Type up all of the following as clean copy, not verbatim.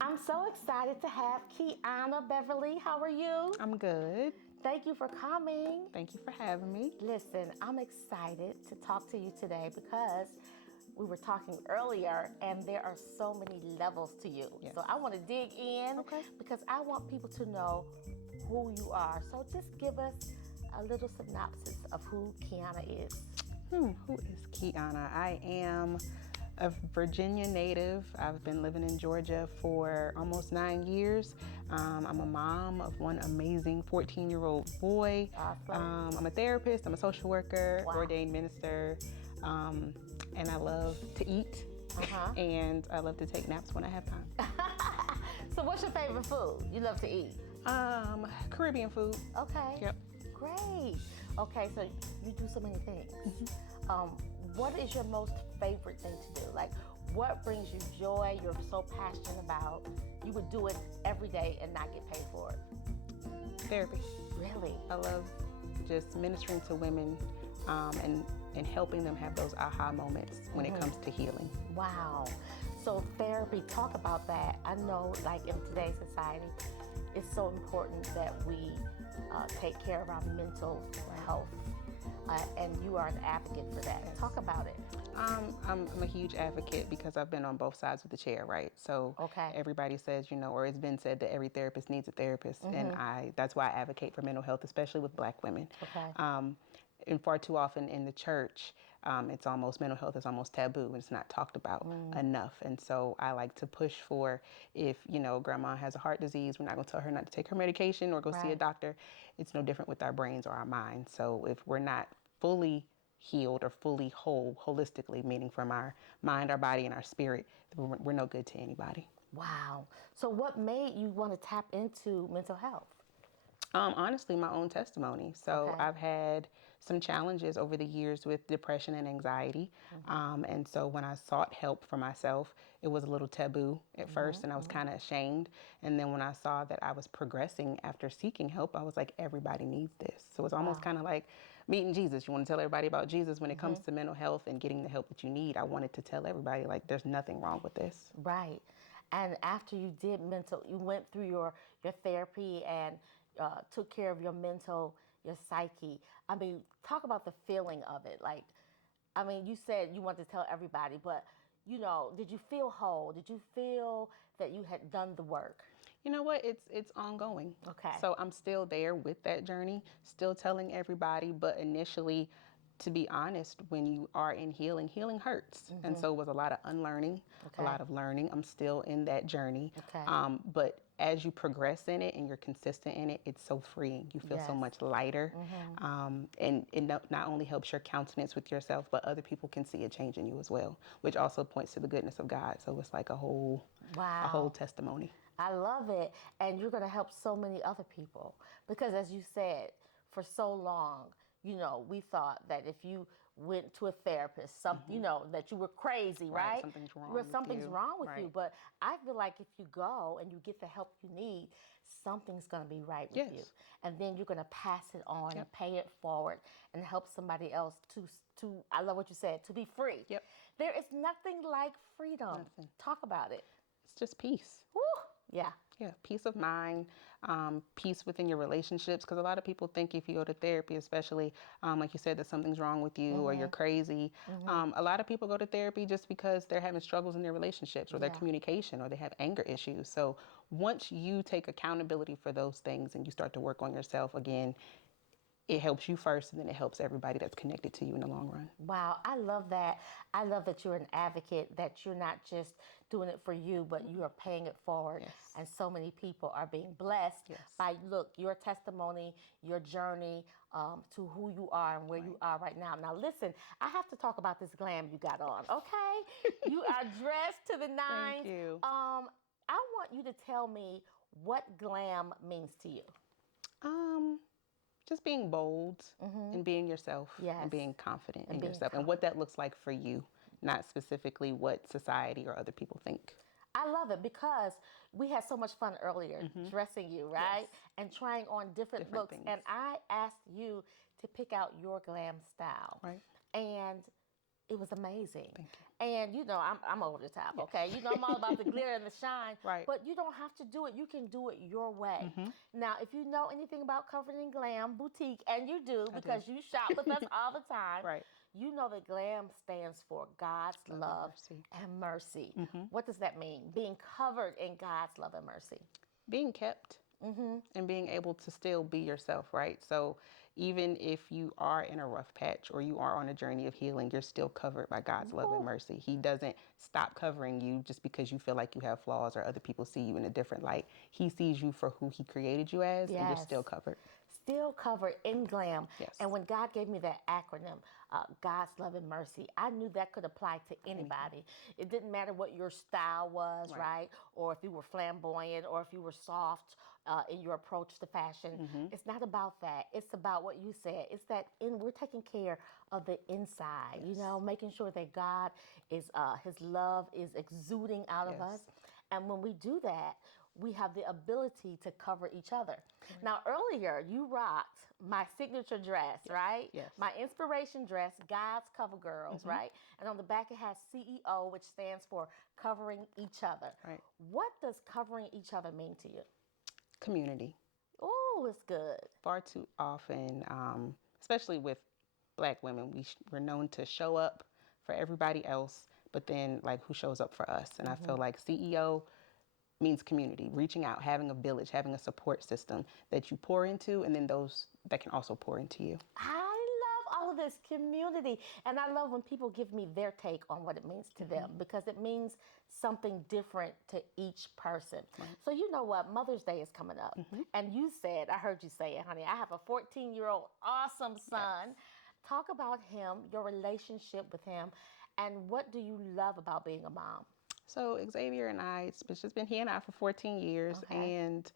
I'm so excited to have Qiana Beverley. How are you? I'm good. Thank you for coming. Thank you for having me. Listen, I'm excited to talk to you today because we were talking earlier and there are so many levels to you. Yes. So I want to dig in because I want people to know who you are. So just give us a little synopsis of who Qiana is. Who is Qiana? I am a Virginia native. I've been living in Georgia for almost 9 years. I'm a mom of one amazing 14-year-old boy. Awesome. I'm a therapist. I'm a social worker, Wow. ordained minister, and I love to eat. And I love to take naps when I have time. So what's your favorite food you love to eat? Caribbean food. Okay. Yep. Great. Okay, so you do so many things. What is your most favorite thing to do? Like, what brings you joy? You're so passionate about. You would do it every day and not get paid for it. Therapy. Really? I love just ministering to women and helping them have those aha moments when it comes to healing. Wow. So therapy, talk about that. I know, like in today's society, it's so important that we take care of our mental health. And you are an advocate for that. Yes. Talk about it. I'm a huge advocate because I've been on both sides of the chair, right? So everybody says, or it's been said that every therapist needs a therapist. And that's why I advocate for mental health, especially with Black women. And far too often in the church, mental health is almost taboo and it's not talked about enough. And so I like to push for, if, grandma has a heart disease, we're not gonna tell her not to take her medication or go see a doctor. It's no different with our brains or our minds. So if we're not fully healed or fully whole, holistically, meaning from our mind, our body, and our spirit, we're no good to anybody. Wow. So what made you want to tap into mental health? Honestly, my own testimony. So I've had some challenges over the years with depression and anxiety. And so when I sought help for myself, it was a little taboo at first and I was kind of ashamed. And then when I saw that I was progressing after seeking help, I was like, everybody needs this. So it's almost kind of like meeting Jesus. You want to tell everybody about Jesus when it comes to mental health and getting the help that you need. I wanted to tell everybody, like, there's nothing wrong with this. Right. And after you did you went through your therapy and took care of your mental, your psyche. I mean, talk about the feeling of it. Like, I mean, you said you wanted to tell everybody, but, did you feel whole? Did you feel that you had done the work? You know what? It's ongoing. Okay. So I'm still there with that journey, still telling everybody, but initially, to be honest, when you are in healing, healing hurts. And so it was a lot of unlearning, a lot of learning. I'm still in that journey. But as you progress in it and you're consistent in it, it's so freeing. You feel so much lighter. And it not only helps your countenance with yourself, but other people can see a change in you as well, which also points to the goodness of God. So it's like a whole testimony. I love it. And you're going to help so many other people because, as you said, for so long, we thought that if you went to a therapist, that you were crazy, right? Something's wrong with you. Something's wrong with you. But I feel like if you go and you get the help you need, something's going to be right with you. And then you're going to pass it on and pay it forward and help somebody else to I love what you said, to be free. There is nothing like freedom. Talk about it. It's just peace. Woo! Yeah, peace of mind, peace within your relationships. Because a lot of people think if you go to therapy, especially like you said, that something's wrong with you or you're crazy. A lot of people go to therapy just because they're having struggles in their relationships or their communication or they have anger issues. So once you take accountability for those things and you start to work on yourself again, it helps you first and then it helps everybody that's connected to you in the long run. Wow, I love that. I love that you're an advocate, that you're not just doing it for you, but you are paying it forward. And so many people are being blessed by, your testimony, your journey to who you are and where you are right now. Now, listen, I have to talk about this glam you got on, okay? You are dressed to the nines. Thank you. I want you to tell me what glam means to you. Just being bold and being yourself and being confident in yourself and what that looks like for you, not specifically what society or other people think. I love it because we had so much fun earlier dressing you, right? And trying on different looks. Things. And I asked you to pick out your glam style. And It was amazing. Thank you. And you know, I'm over the top, okay? You know, I'm all about the glitter and the shine. Right. But you don't have to do it. You can do it your way. Now, if you know anything about Covered in Glam Boutique, and you do because you shop with us all the time, Right. you know that GLAM stands for God's love and mercy. What does that mean? Being covered in God's love and mercy. Being kept. And being able to still be yourself, right? So even if you are in a rough patch or you are on a journey of healing, you're still covered by God's love and mercy. He doesn't stop covering you just because you feel like you have flaws or other people see you in a different light. He sees you for who he created you as, and you're still covered. Still covered in GLAM. Yes. And when God gave me that acronym, God's love and mercy, I knew that could apply to anybody. It didn't matter what your style was, right? Or if you were flamboyant or if you were soft in your approach to fashion. It's not about that. It's about what you said. It's that we're taking care of the inside, you know, making sure that God is, his love is exuding out of us. And when we do that, we have the ability to cover each other. Now, earlier, you rocked my signature dress, right? Yes. My inspiration dress, God's Cover Girls, right? And on the back, it has CEO, which stands for covering each other. Right. What does covering each other mean to you? Community. Oh, it's good. Far too often, especially with Black women, we're known to show up for everybody else, but then like who shows up for us? And I feel like CEO means community, reaching out, having a village, having a support system that you pour into, and then those that can also pour into you. I love all of this community. And I love when people give me their take on what it means to them, because it means something different to each person. So you know what? Mother's Day is coming up. And you said, I heard you say it, honey, I have a 14-year-old awesome son. Talk about him, your relationship with him, and what do you love about being a mom? So Xavier and I, it's just been he and I for 14 years, and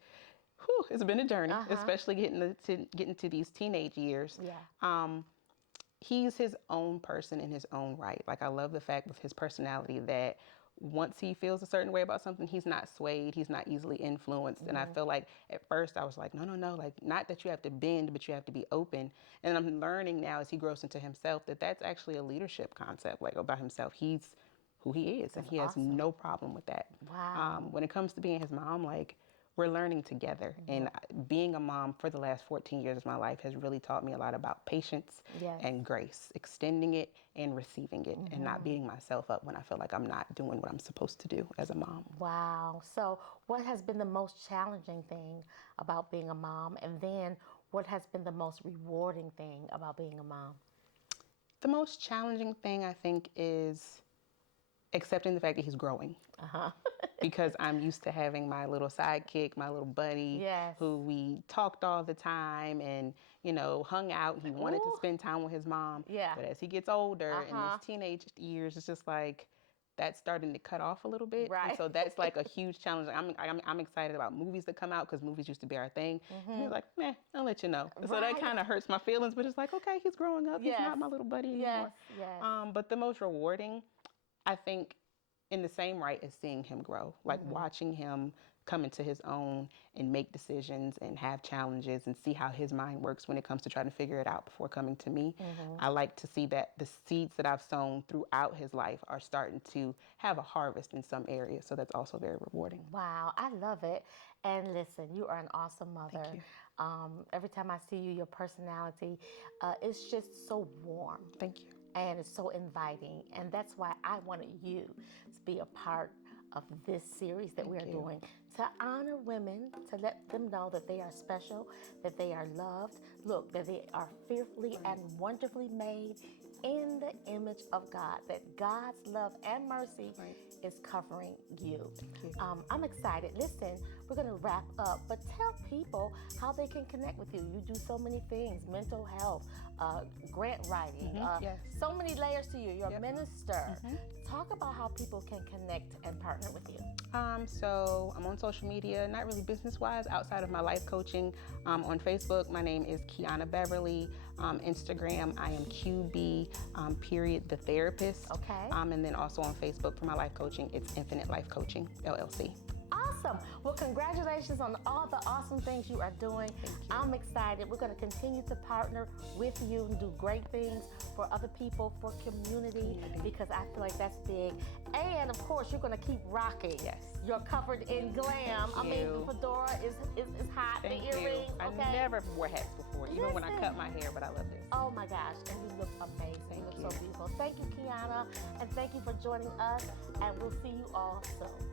it's been a journey, especially getting to these teenage years. He's his own person in his own right. Like, I love the fact with his personality that once he feels a certain way about something, he's not swayed, he's not easily influenced. And I feel like at first I was like, no, like, not that you have to bend, but you have to be open. And I'm learning now as he grows into himself that that's actually a leadership concept, like, about himself. He's who he is, and he has no problem with that. Wow. When it comes to being his mom, like, we're learning together. And being a mom for the last 14 years of my life has really taught me a lot about patience and grace, extending it and receiving it, and not beating myself up when I feel like I'm not doing what I'm supposed to do as a mom. Wow. So what has been the most challenging thing about being a mom? And then what has been the most rewarding thing about being a mom? The most challenging thing, I think, is accepting the fact that he's growing. Because I'm used to having my little sidekick, my little buddy, who we talked all the time and, you know, hung out. And he wanted to spend time with his mom. But as he gets older in his teenage years, it's just like that's starting to cut off a little bit. And so that's like a huge challenge. I'm excited about movies that come out, because movies used to be our thing. And he's like, meh, I'll let you know. So that kind of hurts my feelings, but it's like, okay, he's growing up. He's not my little buddy anymore. But the most rewarding, I think, in the same right as seeing him grow, like watching him come into his own and make decisions and have challenges and see how his mind works when it comes to trying to figure it out before coming to me. I like to see that the seeds that I've sown throughout his life are starting to have a harvest in some areas. So that's also very rewarding. Wow, I love it. And listen, you are an awesome mother. Thank you. Every time I see you, your personality, it's just so warm. Thank you. And it's so inviting. And that's why I wanted you to be a part of this series that we are doing, to honor women, to let them know that they are special, that they are loved. Look, that they are fearfully and wonderfully made in the image of God, that God's love and mercy is covering you. I'm excited. Listen, we're going to wrap up, but tell people how they can connect with you. You do so many things: mental health, grant writing, so many layers to you. You're a minister. Talk about how people can connect and partner with you. So I'm on social media, not really business-wise, outside of my life coaching. On Facebook, my name is Qiana Beverley. Instagram, I am QB, the therapist. And then also on Facebook for my life coaching, it's Infinite Life Coaching, LLC. Awesome. Awesome. Well, congratulations on all the awesome things you are doing. Thank you. I'm excited. We're going to continue to partner with you and do great things for other people, for community, because I feel like that's big. And of course, you're going to keep rocking. Yes. You're covered in glam. I mean, the fedora is hot. Thank the earrings. you. Okay? I never wore hats before, even when I cut my hair, but I love this. Oh my gosh, and you look amazing. You look so beautiful. Thank you, Qiana, and thank you for joining us, and we'll see you all soon.